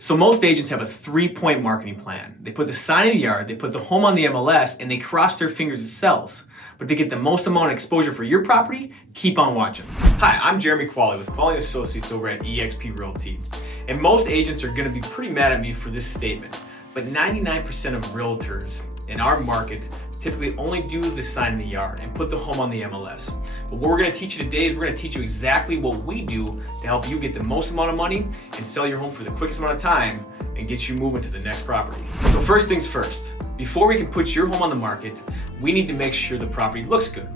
So most agents have a 3-point marketing plan. They put the sign in the yard, they put the home on the MLS, and they cross their fingers it sells. But to get the most amount of exposure for your property, keep on watching. Hi, I'm Jeremy Qualley with Qualley Associates over at eXp Realty. And most agents are gonna be pretty mad at me for this statement, but 99% of realtors in our market typically only do the sign in the yard and put the home on the MLS. But what we're gonna teach you today is we're gonna teach you exactly what we do to help you get the most amount of money and sell your home for the quickest amount of time and get you moving to the next property. So first things first, before we can put your home on the market, we need to make sure the property looks good.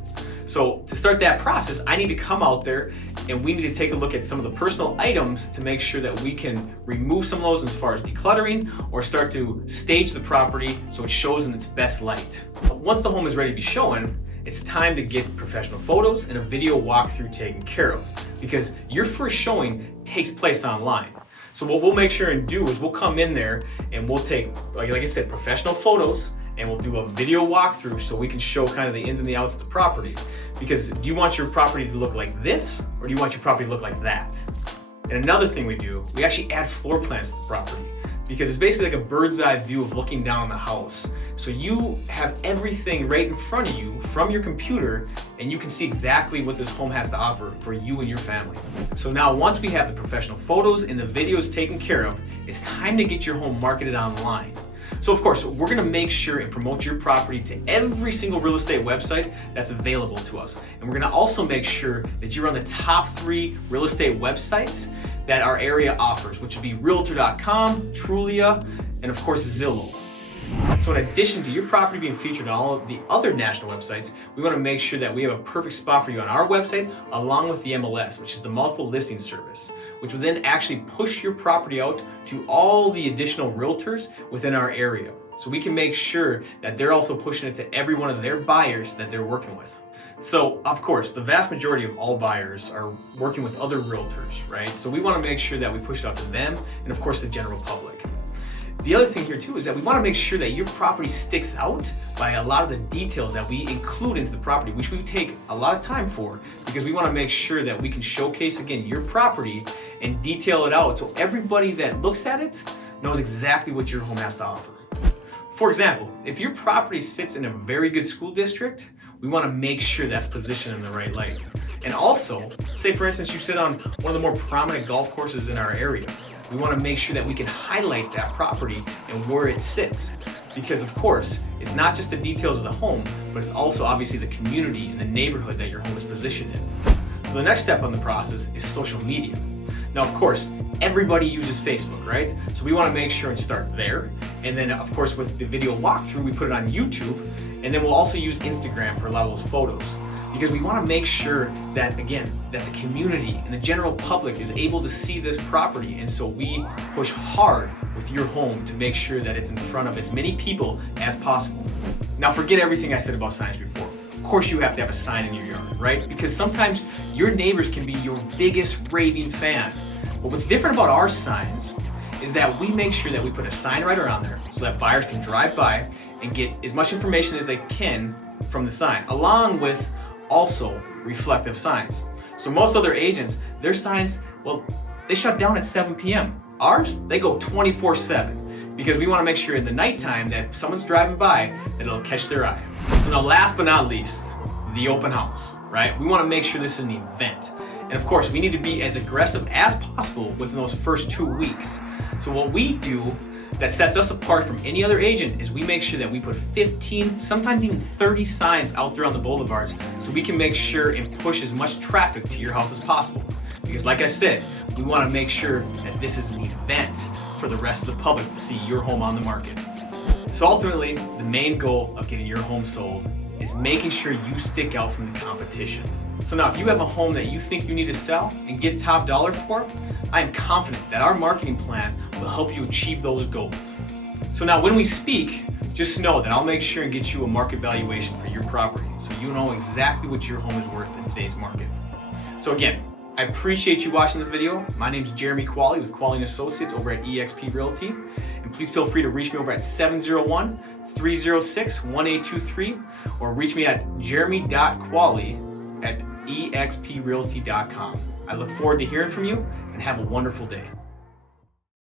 So to start that process, I need to come out there and we need to take a look at some of the personal items to make sure that we can remove some of those as far as decluttering or start to stage the property so it shows in its best light. Once the home is ready to be shown, it's time to get professional photos and a video walkthrough taken care of because your first showing takes place online. So what we'll make sure and do is we'll come in there and we'll take, like I said, professional photos and we'll do a video walkthrough so we can show kind of the ins and the outs of the property. Because do you want your property to look like this or do you want your property to look like that? And another thing we do, we actually add floor plans to the property because it's basically like a bird's eye view of looking down on the house. So you have everything right in front of you from your computer and you can see exactly what this home has to offer for you and your family. So now once we have the professional photos and the videos taken care of, it's time to get your home marketed online. So of course, we're gonna make sure and promote your property to every single real estate website that's available to us. And we're gonna also make sure that you're on the top 3 real estate websites that our area offers, which would be Realtor.com, Trulia, and of course Zillow. So in addition to your property being featured on all of the other national websites, we want to make sure that we have a perfect spot for you on our website along with the MLS, which is the multiple listing service, which will then actually push your property out to all the additional realtors within our area. So we can make sure that they're also pushing it to every one of their buyers that they're working with. So of course, the vast majority of all buyers are working with other realtors, right? So we want to make sure that we push it out to them and of course the general public. The other thing here too is that we want to make sure that your property sticks out by a lot of the details that we include into the property, which we take a lot of time for because we want to make sure that we can showcase again your property and detail it out so everybody that looks at it knows exactly what your home has to offer. For example, if your property sits in a very good school district, we want to make sure that's positioned in the right light. And also, say for instance you sit on one of the more prominent golf courses in our area. We want to make sure that we can highlight that property and where it sits. Because of course, it's not just the details of the home, but it's also obviously the community and the neighborhood that your home is positioned in. So the next step on the process is social media. Now of course, everybody uses Facebook, right? So we want to make sure and start there. And then of course with the video walkthrough, we put it on YouTube. And then we'll also use Instagram for a lot of those photos. Because we want to make sure that, again, that the community and the general public is able to see this property. And so we push hard with your home to make sure that it's in front of as many people as possible. Now forget everything I said about signs before. Of course you have to have a sign in your yard, right? Because sometimes your neighbors can be your biggest raving fan. But what's different about our signs is that we make sure that we put a sign right around there so that buyers can drive by and get as much information as they can from the sign, along with also reflective signs. So most other agents, their signs, well, they shut down at 7 p.m. Ours, they go 24/7 because we want to make sure in the nighttime that if someone's driving by, that it'll catch their eye. So now last but not least, the open house, right? We want to make sure this is an event. And of course, we need to be as aggressive as possible within those first 2 weeks. So what we do that sets us apart from any other agent is we make sure that we put 15, sometimes even 30 signs out there on the boulevards so we can make sure and push as much traffic to your house as possible. Because like I said, we want to make sure that this is an event for the rest of the public to see your home on the market. So ultimately, the main goal of getting your home sold is making sure you stick out from the competition. So now if you have a home that you think you need to sell and get top dollar for, I am confident that our marketing plan will help you achieve those goals. So now when we speak, just know that I'll make sure and get you a market valuation for your property so you know exactly what your home is worth in today's market. So again, I appreciate you watching this video. My name is Jeremy Qualley with Qualley Associates over at eXp Realty. And please feel free to reach me over at 701-306-1823 or reach me at jeremy.qualley@exprealty.com. I look forward to hearing from you and have a wonderful day.